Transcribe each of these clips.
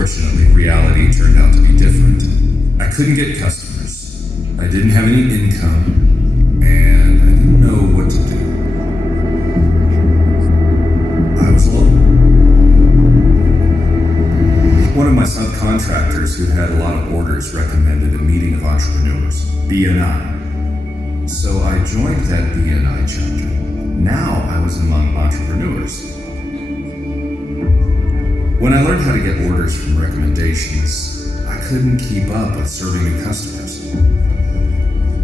Unfortunately, reality turned out to be different. I couldn't get customers, I didn't have any income, and I didn't know what to do. I was alone. One of my subcontractors who had a lot of orders recommended a meeting of entrepreneurs, BNI. So I joined that BNI chapter. Now I was among entrepreneurs. When I learned how to get orders from recommendations, I couldn't keep up with serving new customers.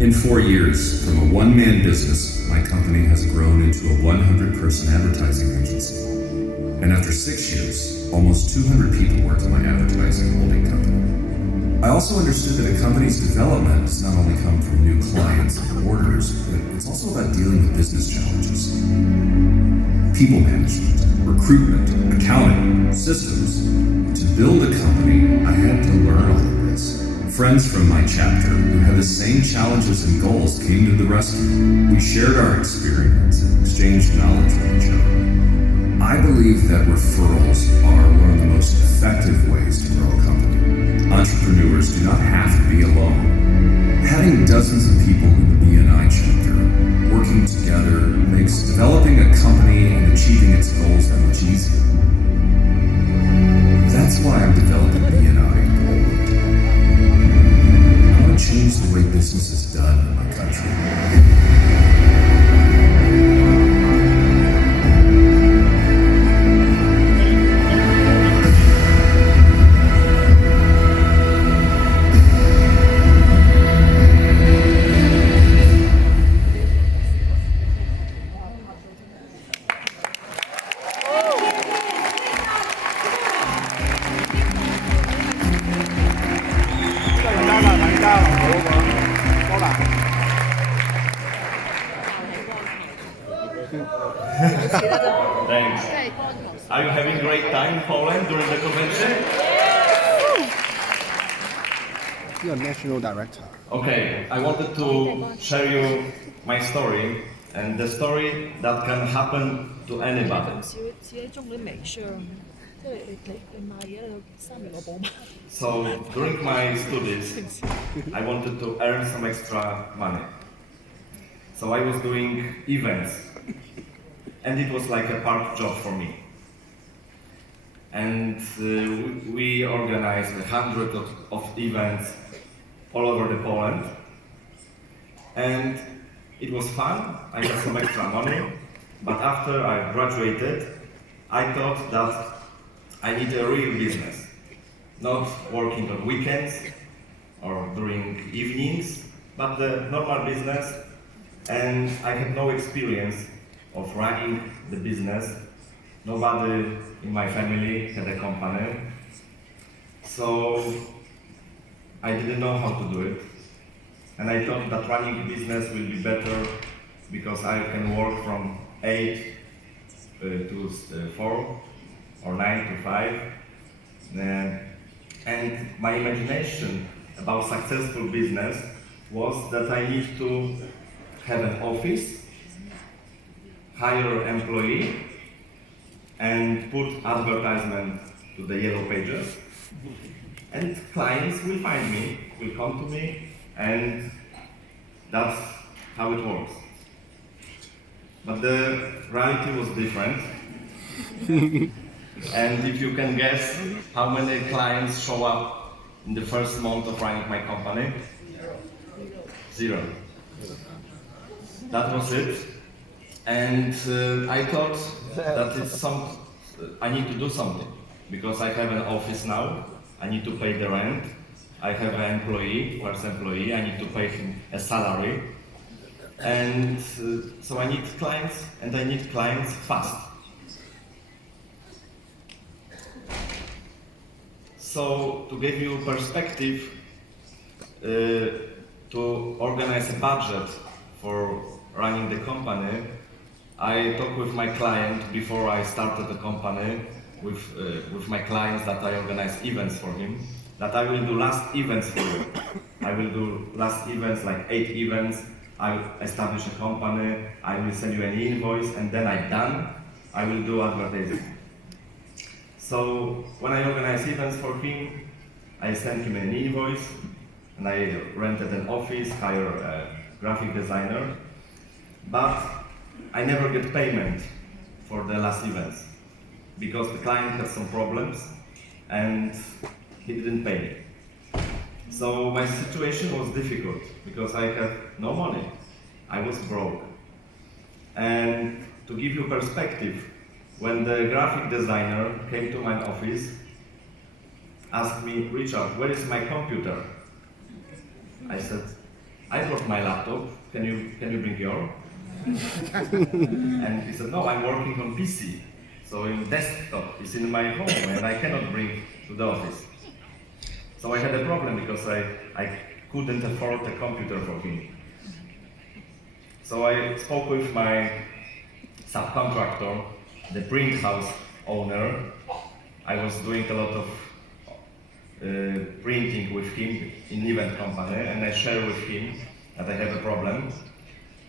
In 4 years, from a one-man business, my company has grown into a 100-person advertising agency. And after 6 years, almost 200 people work in my advertising holding company. I also understood that a company's development does not only come from new clients and orders, but it's also about dealing with business challenges. People management, recruitment, accounting, systems. To build a company, I had to learn all of this. Friends from my chapter who had the same challenges and goals came to the rescue. We shared our experience and exchanged knowledge with each other. I believe that referrals are one of the most effective ways to grow a company. Entrepreneurs do not have to be alone. Having dozens of people in the BNI chapter working together makes developing a company and achieving its goals that much easier. That's why I'm developing BNI in Poland. I want to change the way business is done in my country. Thanks. Are you having a great time in Poland during the convention? You're a national director. Okay, I wanted to share you my story and the story that can happen to anybody. So during my studies, I wanted to earn some extra money. So I was doing events, and it was like a part job for me. And we organized hundreds of events all over the Poland. And it was fun, I got some extra money, but after I graduated, I thought that I need a real business, not working on weekends or during evenings, but the normal business. And I had no experience of running the business. Nobody in my family had a company. So I didn't know how to do it. And I thought that running a business will be better because I can work from 8 to 4 or 9 to 5. And my imagination about successful business was that I need to have an office, hire an employee, and put advertisement to the yellow pages. And clients will find me, will come to me, and that's how it works. But the reality was different. And if you can guess how many clients show up in the first month of running my company? Zero. That was it. And I thought that I need to do something because I have an office now. I need to pay the rent. I have an employee, first employee. I need to pay him a salary. And so I need clients, and I need clients fast. So to give you perspective, to organize a budget for running the company, I talked with my client before I started the company, with my clients that I organize events for him, that I will do last events for you. I will do last events, like 8 events. I will establish a company, I will send you an invoice, and then I'm done. I will do advertising. So when I organized events for him, I sent him an invoice, and I rented an office, hired a graphic designer, but I never get payment for the last events because the client had some problems and he didn't pay me. So my situation was difficult because I had no money. I was broke. And to give you perspective, when the graphic designer came to my office, asked me, Richard, where is my computer? I said, I brought my laptop, can you bring yours? And he said, no, I'm working on PC. So in desktop, it's in my home and I cannot bring to the office. So I had a problem because I couldn't afford a computer for him. So I spoke with my subcontractor, the print house owner. I was doing a lot of printing with him in event company, and I shared with him that I have a problem.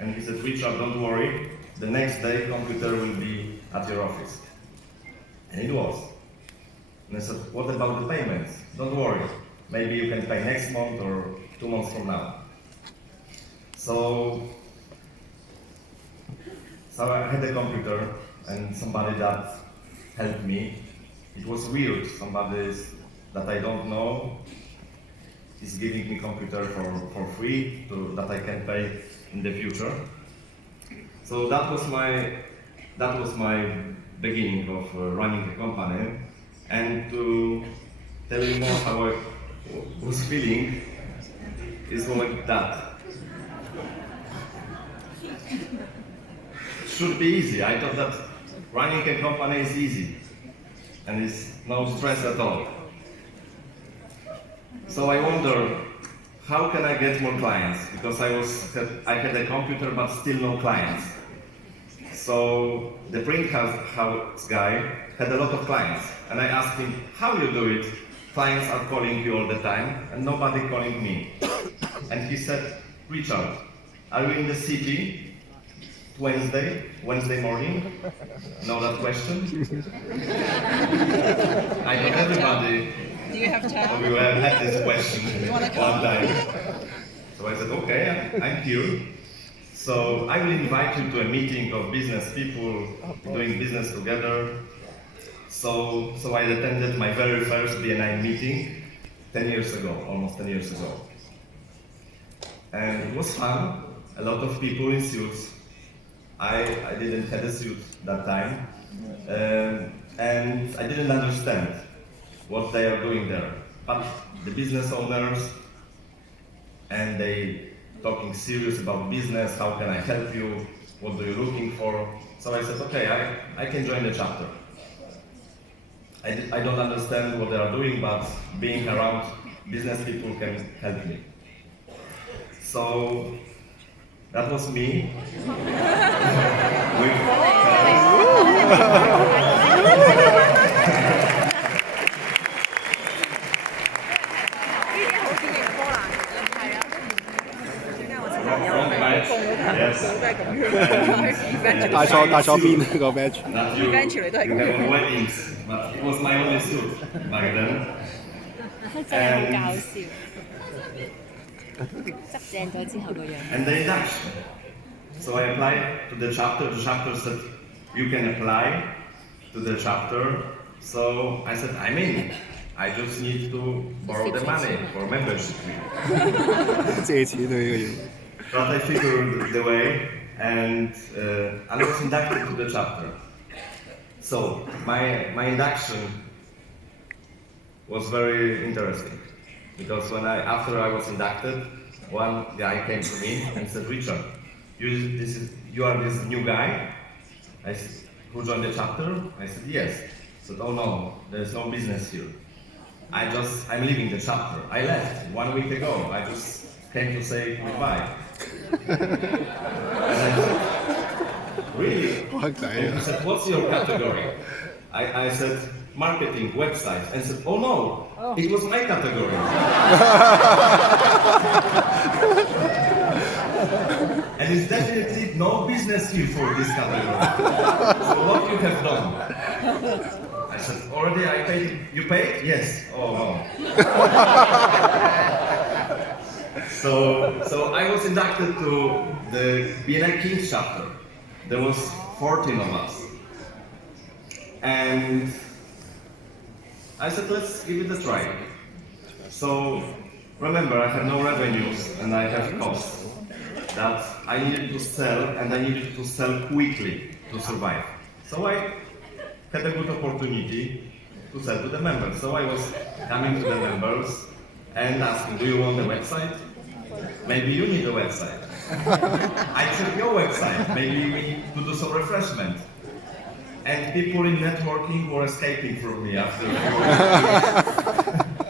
And he said, Richard, don't worry, the next day computer will be at your office. And it was. And I said, what about the payments? Don't worry, maybe you can pay next month or 2 months from now. So I had a computer and somebody that helped me. It was weird, somebody that I don't know is giving me computer for free that I can pay in the future. So that was my beginning of running a company. And to tell you more how I was feeling is like that. It should be easy. I thought that running a company is easy and it's no stress at all. So I wonder, how can I get more clients? Because I had a computer but still no clients. So the print house guy had a lot of clients, and I asked him, how you do it? Clients are calling you all the time and nobody calling me. And he said, Richard, are you in the city Wednesday morning? Know that question? I know everybody. Do you have time? We have had this question one time. So I said, okay, I'm here. So I will invite you to a meeting of business people doing business together. So I attended my very first BNI meeting 10 years ago, almost 10 years ago. And it was fun, a lot of people in suits. I didn't have a suit that time. And I didn't understand what they are doing there. But the business owners, and they talking serious about business, how can I help you, what are you looking for? So I said, okay, I can join the chapter. I don't understand what they are doing, but being around business people can help me. So that was me. Yes. 大錯邊個 badge？ You have weddings, but it was my only suit back then. 真係好搞笑，執正咗之後個樣。And the induction. So I applied to the chapter. The chapter said, you can apply to the chapter. So I said, I'm in. I just need to borrow the money for membership fee. 借錢啊呢個要。 But I figured the way, and I was inducted to the chapter. So my induction was very interesting because after I was inducted, one guy came to me and said, Richard, you are this new guy who joined the chapter? I said, yes. He said, oh no, there's no business here. I'm leaving the chapter. I left 1 week ago. I just came to say goodbye. And I said, really? And he said, what's your category? I said, marketing, website. And he said, oh no, it was my category. And it's definitely no business here for this category. So what you have done? I I said, already I paid, you paid? Yes. Oh no. So I was inducted to the BNI Kings chapter. There was 14 of us. And I said, let's give it a try. So remember, I had no revenues and I have costs that I needed to sell, and I needed to sell quickly to survive. So I had a good opportunity to sell to the members. So I was coming to the members and asking, do you want a website? Maybe you need a website. I check your website. Maybe you need to do some refreshment. And people in networking were escaping from me after a few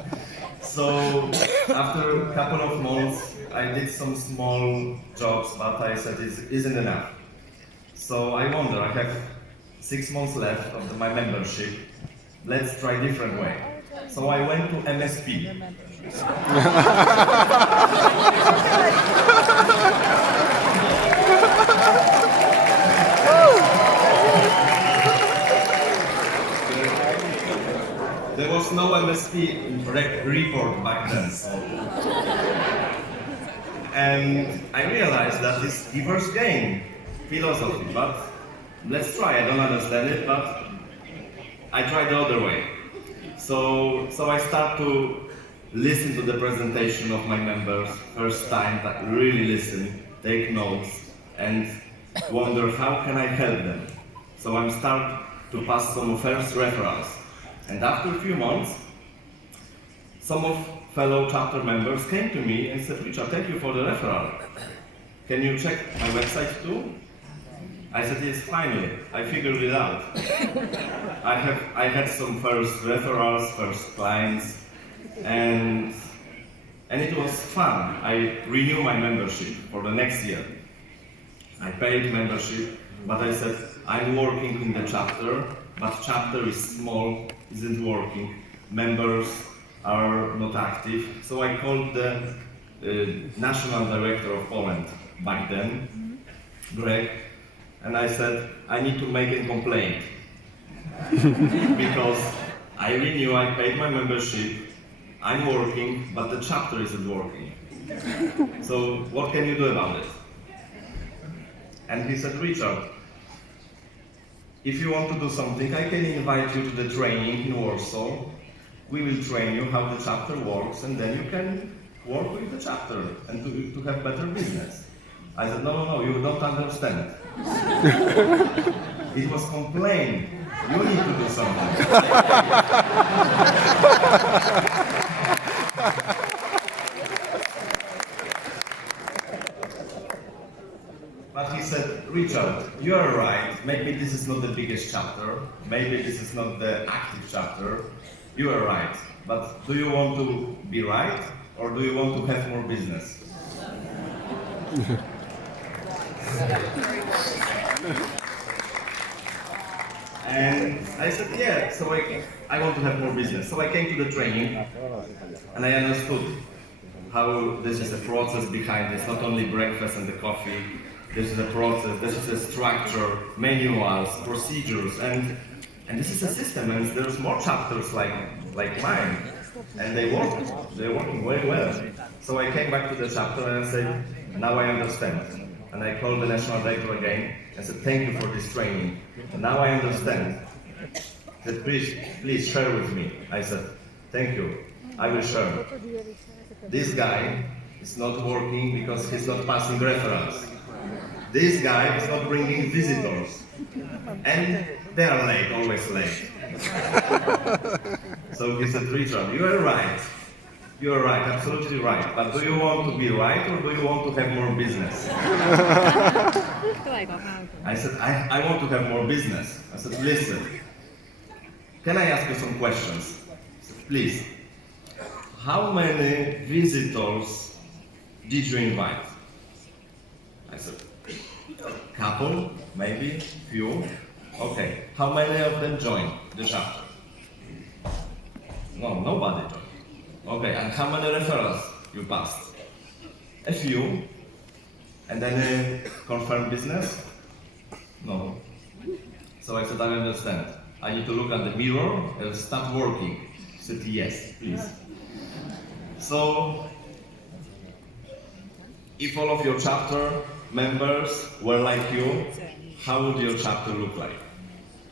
weeks. So after a couple of months, I did some small jobs, but I said it isn't enough. So I wonder, I have 6 months left of my membership. Let's try a different way. So I went to MSP. There was no MSP report back then. So. And I realized that this giver's gain philosophy, but let's try. I don't understand it, but I tried the other way. So I start to listen to the presentation of my members, first time, that really listen, take notes, and wonder how can I help them. So I'm start to pass some first referrals. And after a few months, some of fellow chapter members came to me and said, Ryszard, thank you for the referral. Can you check my website too? I said, yes, finally, I figured it out. I had some first referrals, first clients, and it was fun. I renewed my membership for the next year. I paid membership, but I said, I'm working in the chapter, but chapter is small, isn't working. Members are not active. So I called the national director of Poland back then, Greg, and I said, I need to make a complaint. Because I renew, I paid my membership, I'm working, but the chapter isn't working. So what can you do about it? And he said, Ryszard, if you want to do something, I can invite you to the training in Warsaw. We will train you how the chapter works, and then you can work with the chapter and to have better business. I said, no, you don't understand. It was complained. You need to do something. But he said, Ryszard, you are right. Maybe this is not the biggest chapter. Maybe this is not the active chapter. You are right. But do you want to be right, or do you want to have more business? And I said, yeah, so I want to have more business. So I came to the training, and I understood how this is a process behind this, not only breakfast and the coffee. This is a process, this is a structure, manuals, procedures, and this is a system, and there's more chapters like mine, and they're working very well. So I came back to the chapter and I said, now I understand. And I called the national director again and said, thank you for this training. And now I understand. He said, please share with me. I said, thank you, I will share. This guy is not working because he's not passing referrals. This guy is not bringing visitors. And they are late, always late. So he said, Ryszard, you are right. You are right, absolutely right. But do you want to be right, or do you want to have more business? 都係嗰包。 I said, I want to have more business. I said, listen, can I ask you some questions? He said, please. How many visitors did you invite? I said, a couple, maybe, few. Okay, how many of them joined the chapter? No, nobody joined. Okay, and how many referrals you passed? A few. And then confirmed business? No. So I said, I understand. I need to look at the mirror and start working. He said, yes, please. So, if all of your chapter members were like you, how would your chapter look like?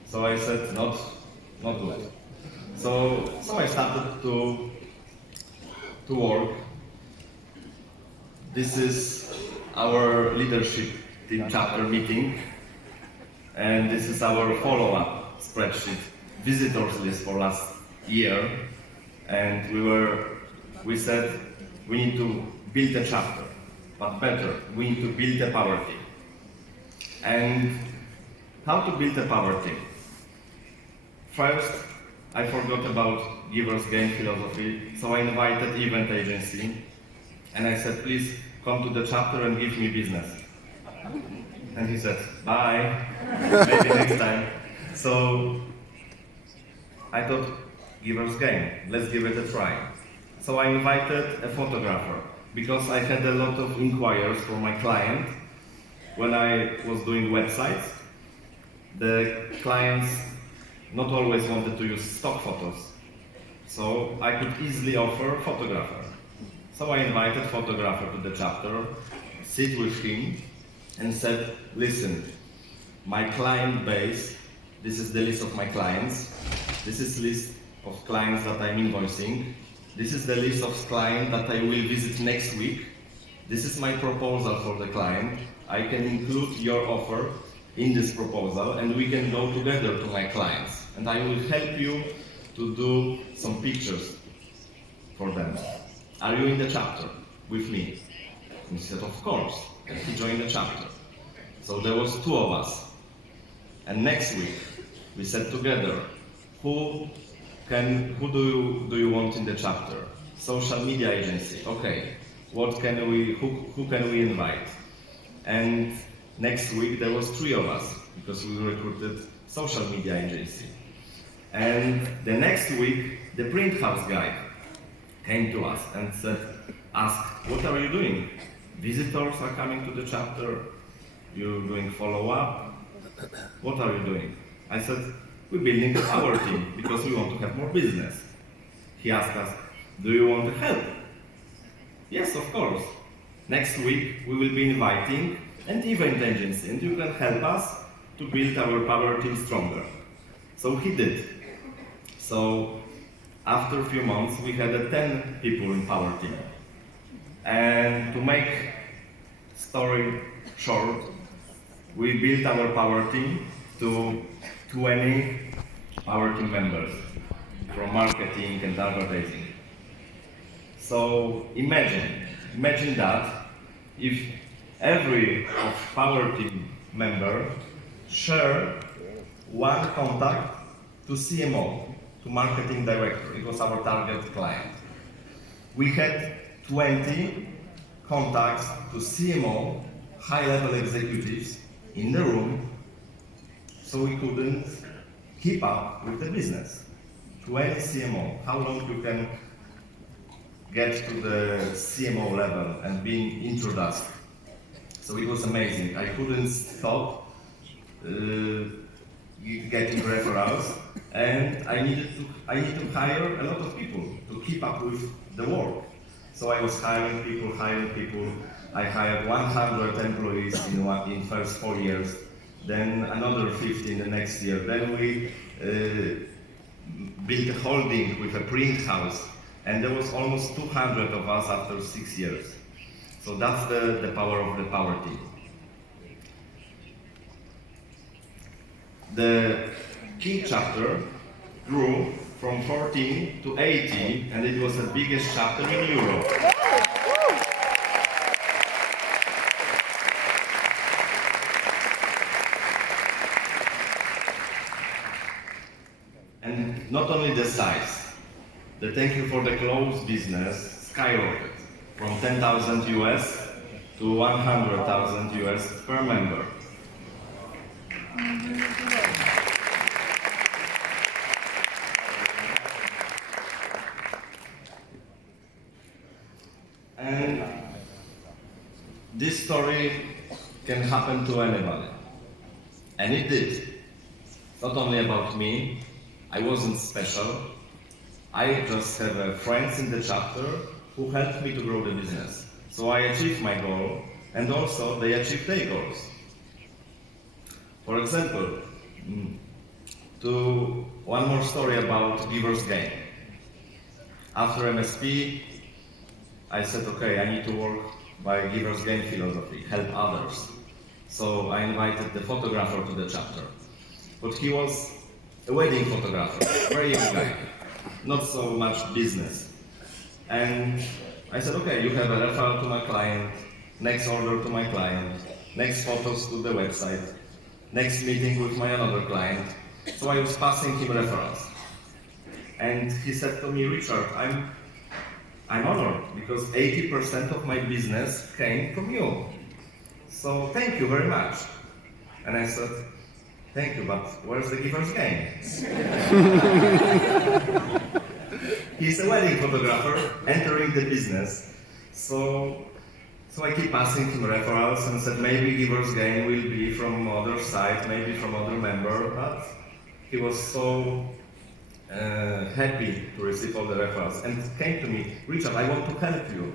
So I said, not good. So I started to work. This is our leadership team chapter meeting, and this is our follow-up spreadsheet, visitors list for last year, and we said we need to build a chapter, but better, we need to build a power team. And how to build a power team? First, I forgot about giver's gain philosophy, so I invited event agency, and I said, please come to the chapter and give me business. And he said, bye, maybe next time. So I thought, giver's gain, let's give it a try. So I invited a photographer, because I had a lot of inquiries from my client when I was doing websites. The clients not always wanted to use stock photos, so I could easily offer photographer. So I invited photographer to the chapter, sit with him, and said, listen, my client base, this is the list of my clients, this is list of clients that I'm invoicing, this is the list of clients that I will visit next week, this is my proposal for the client, I can include your offer in this proposal and we can go together to my clients and I will help you to do some pictures for them. Are you in the chapter with me? And he said, of course. And he joined the chapter. So there was 2 of us. And next week we said together, who do you want in the chapter? Social media agency. Okay. Who can we invite? And next week there was 3 of us because we recruited social media agency. And the next week the print house guy came to us and asked, what are you doing? Visitors are coming to the chapter, you're doing follow-up, what are you doing? I said, we're building our team because we want to have more business. He asked us, do you want to help? Yes, of course. Next week we will be inviting an event agency and you can help us to build our power team stronger. So he did. So after a few months we had 10 people in power team. And to make story short, we built our power team to 20 power team members from marketing and advertising. So imagine that if every of power team member share one contact to CMO, to marketing director. It was our target client. We had 20 contacts to CMO, high-level executives in the room, so we couldn't keep up with the business. 20 CMO, how long you can get to the CMO level and being introduced. So it was amazing. I couldn't stop getting referrals, and I need to hire a lot of people to keep up with the work. So I was hiring people. I hired 100 employees in first 4 years, then another 50 in the next year. Then we built a holding with a print house, and there was almost 200 of us after 6 years. So that's the power of the power team. The key chapter grew from 14 to 80, and it was the biggest chapter in Europe. And not only the size, the thank you for the clothes business skyrocketed from 10,000 US to 100,000 US per member. And this story can happen to anybody. And it did. not only about me. I wasn't special. I just have friends in the chapter who helped me to grow the business. So I achieved my goal, and also they achieved their goals. For example, to one more story about Giver's Gain. After MSP, I said, okay, I need to work by Giver's Gain philosophy, help others. So I invited the photographer to the chapter. But he was a wedding photographer, very young guy, not so much business. And I said, okay, you have a referral to my client, next order to my client, next photos to the website, next meeting with my another client. So I was passing him referrals. And he said to me, Ryszard, I'm honored because 80% of my business came from you. So thank you very much. And I said, thank you, but where's the Giver's Gain? He's a wedding photographer entering the business. So I keep passing him referrals and said maybe Giver's Gain will be from other side, maybe from other member, but he was so happy to receive all the referrals and came to me, Ryszard, I want to help you.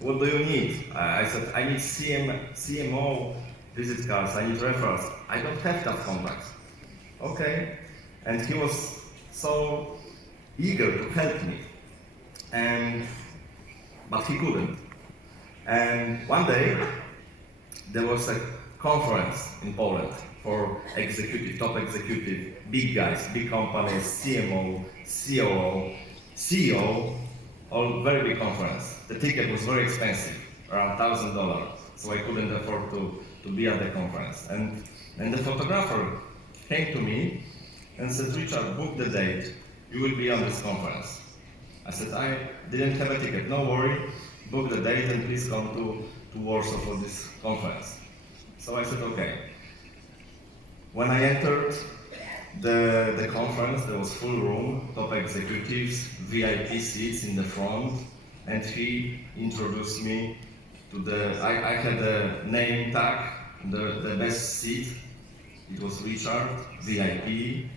What do you need? I said, I need CMO visit cards, I need referrals. I don't have that contact. Okay. And he was so eager to help me. But he couldn't. And one day, there was a conference in Poland for top executive, big guys, big companies, CMO, COO, CEO, all very big conference. The ticket was very expensive, around $1,000, so I couldn't afford to be at the conference. And the photographer came to me and said, Ryszard, book the date, you will be on this conference. I said, I didn't have a ticket, no worry, book the date and please come to Warsaw for this conference. So I said, okay. When I entered the conference, there was full room, top executives, VIP seats in the front, and he introduced me to I had a name tag, the best seat, it was Ryszard, VIP.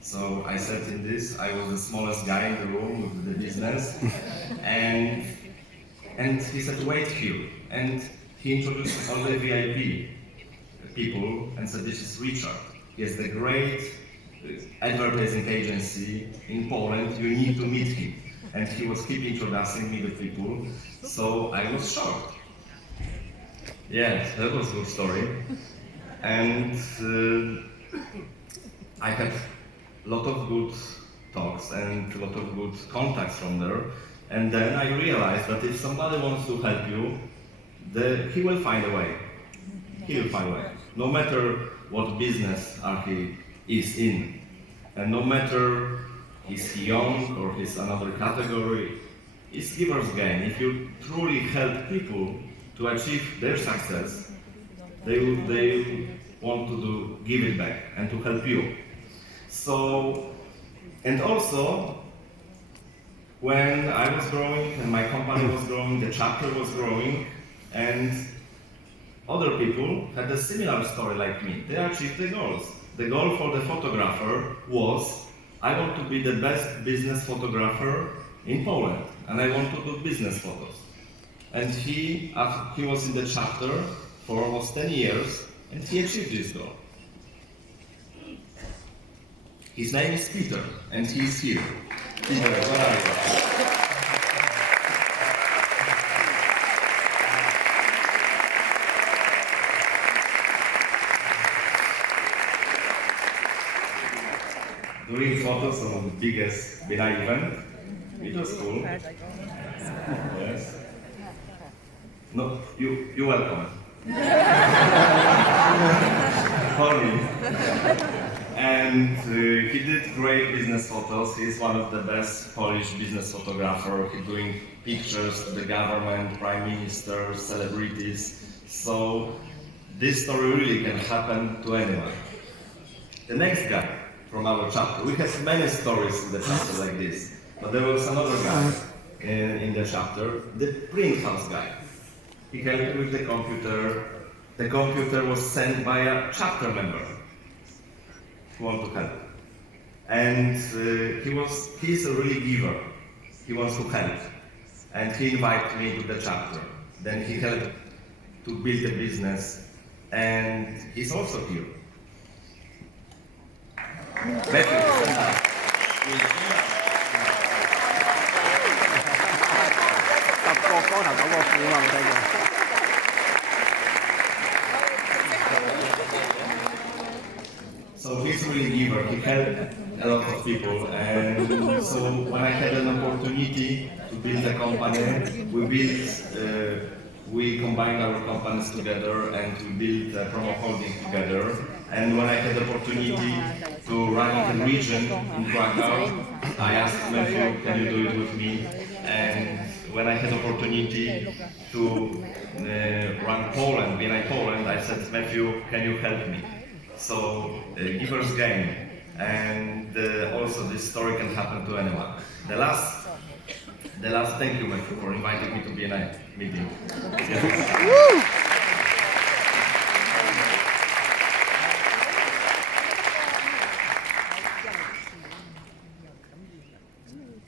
So I sat in this, I was the smallest guy in the room with the business, and he said, wait here, and he introduced all the VIP people and said, this is Ryszard. He has the great advertising agency in Poland, you need to meet him. And he was keep introducing me to people, so I was shocked. Yes, that was a good story. And I had a lot of good talks and a lot of good contacts from there. And then I realized that if somebody wants to help you, he will find a way. He will find a way. No matter what business he is in, and no matter is he young or he's another category, it's Giver's Gain. If you truly help people to achieve their success, they want to give it back and to help you. So, and also, when I was growing and my company was growing, the chapter was growing, and other people had a similar story like me. They achieved the goals. The goal for the photographer was, I want to be the best business photographer in Poland, and I want to do business photos. And he was in the chapter for almost 10 years, and he achieved this goal. His name is Peter, and he's here. Peter, where are you? Doing photos on the biggest BNI event, it was cool. Yes. No, you're welcome. For me. And he did great business photos. He's one of the best Polish business photographers. He's doing pictures to the government, prime ministers, celebrities. So this story really can happen to anyone. The next guy from our chapter, we have many stories in the chapter like this, but there was another guy in the chapter, the print house guy. He helped with the computer. The computer was sent by a chapter member. who want to help. And he's a really giver. He wants to help. And he invited me to the chapter. Then he helped to build a business. And he's also here. Matthew, stand up. So he's really a giver. He helped a lot of people, and so when I had an opportunity to build a company, we combined our companies together and we built a promo holding together. And when I had the opportunity to run the region in Krakow, I asked Matthew, can you do it with me? And when I had the opportunity to run Poland, BNI Poland, I said, Matthew, can you help me? So, giver's game, and also this story can happen to anyone. The last, thank you, Matthew, for inviting me to BNI meeting.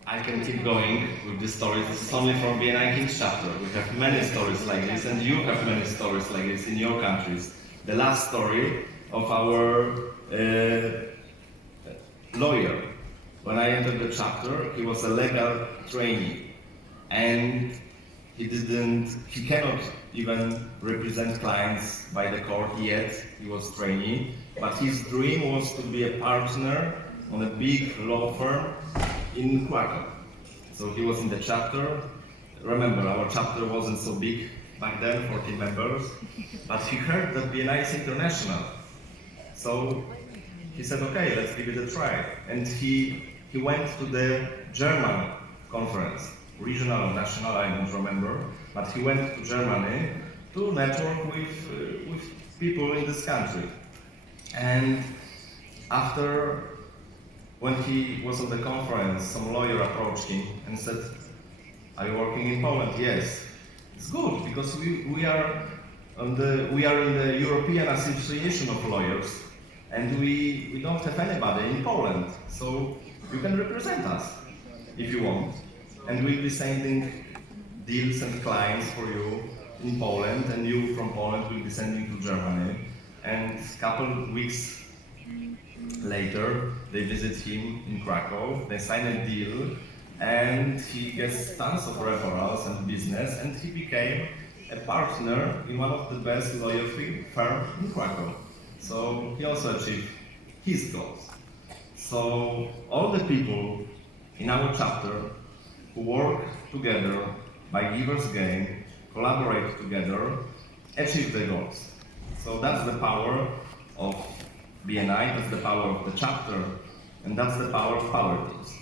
I can keep going with this story. This is only from BNI Kings chapter. We have many stories like this, and you have many stories like this in your countries. The last story of our lawyer. When I entered the chapter, he was a legal trainee, and he cannot even represent clients by the court yet. He was trainee, but his dream was to be a partner on a big law firm in Krakow. So he was in the chapter. Remember, our chapter wasn't so big back then, 14 members, but he heard that BNI is international. So he said, okay, let's give it a try. And he went to the German conference, regional or national, I don't remember, but he went to Germany to network with people in this country. And when he was on the conference, some lawyer approached him and said, are you working in Poland? Yes. It's good, because we are in the European Association of Lawyers, and we don't have anybody in Poland, so you can represent us if you want. And we'll be sending deals and clients for you in Poland, and you from Poland will be sending to Germany. And a couple weeks later, they visit him in Krakow, they sign a deal, and he gets tons of referrals and business, and he became a partner in one of the best lawyer firms in Krakow. So he also achieved his goals. So all the people in our chapter who work together by giver's game, collaborate together, achieve their goals. So that's the power of BNI, that's the power of the chapter, and that's the power of power teams.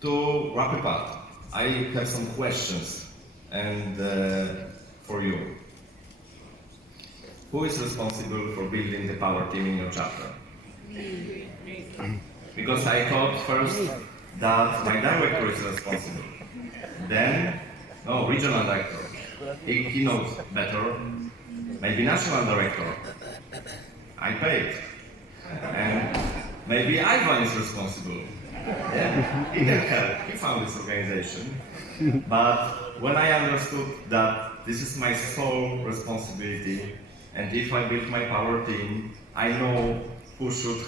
To wrap it up, I have some questions for you. Who is responsible for building the power team in your chapter? Because I thought first that my director is responsible. Then, no, regional director. He knows better. Maybe national director. I paid. And maybe Ivan is responsible. Yeah, he can help. He found this organization. But when I understood that this is my sole responsibility, and if I build my power team, I know who should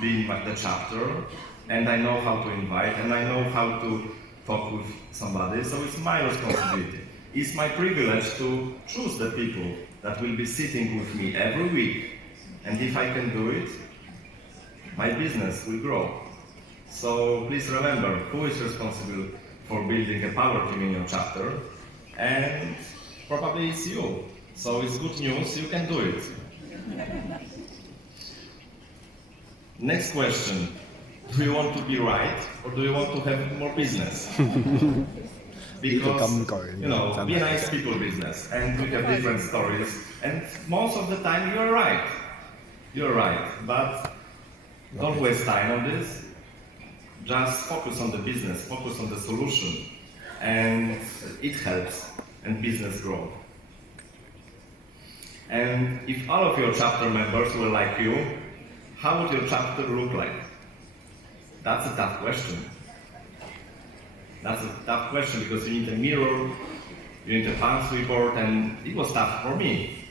be in the chapter, and I know how to invite, and I know how to talk with somebody, so it's my responsibility. It's my privilege to choose the people that will be sitting with me every week, and if I can do it, my business will grow. So please remember who is responsible for building a power team in your chapter, and probably it's you. So it's good news, you can do it. Next question. Do you want to be right, or do you want to have more business? Because, BNI is people business, and we have different stories, and most of the time you're right. You're right, but don't waste time on this. Just focus on the business, focus on the solution, and it helps, and business grows. And if all of your chapter members were like you, how would your chapter look like? That's a tough question. That's a tough question because you need a mirror, you need a pulse report, and it was tough for me.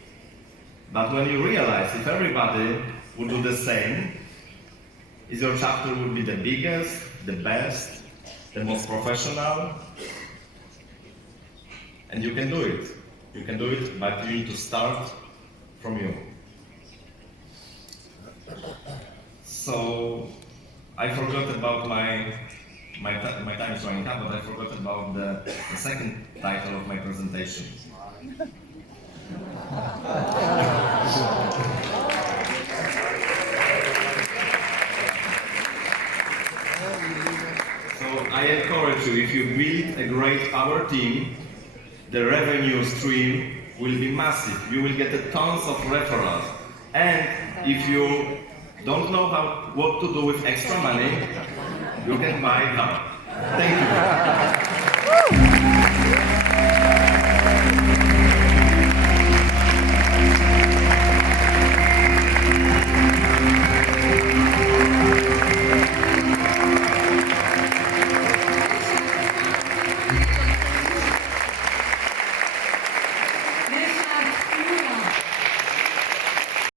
But when you realize if everybody would do the same, is your chapter would be the biggest, the best, the most professional, and you can do it. You can do it, but you need to start from you. So I forgot about my time is running up, but I forgot about the second title of my presentation. So I encourage you, if you build a great power team, the revenue stream will be massive. You will get tons of referrals. And if you don't know what to do with extra money, you can buy a car. Thank you.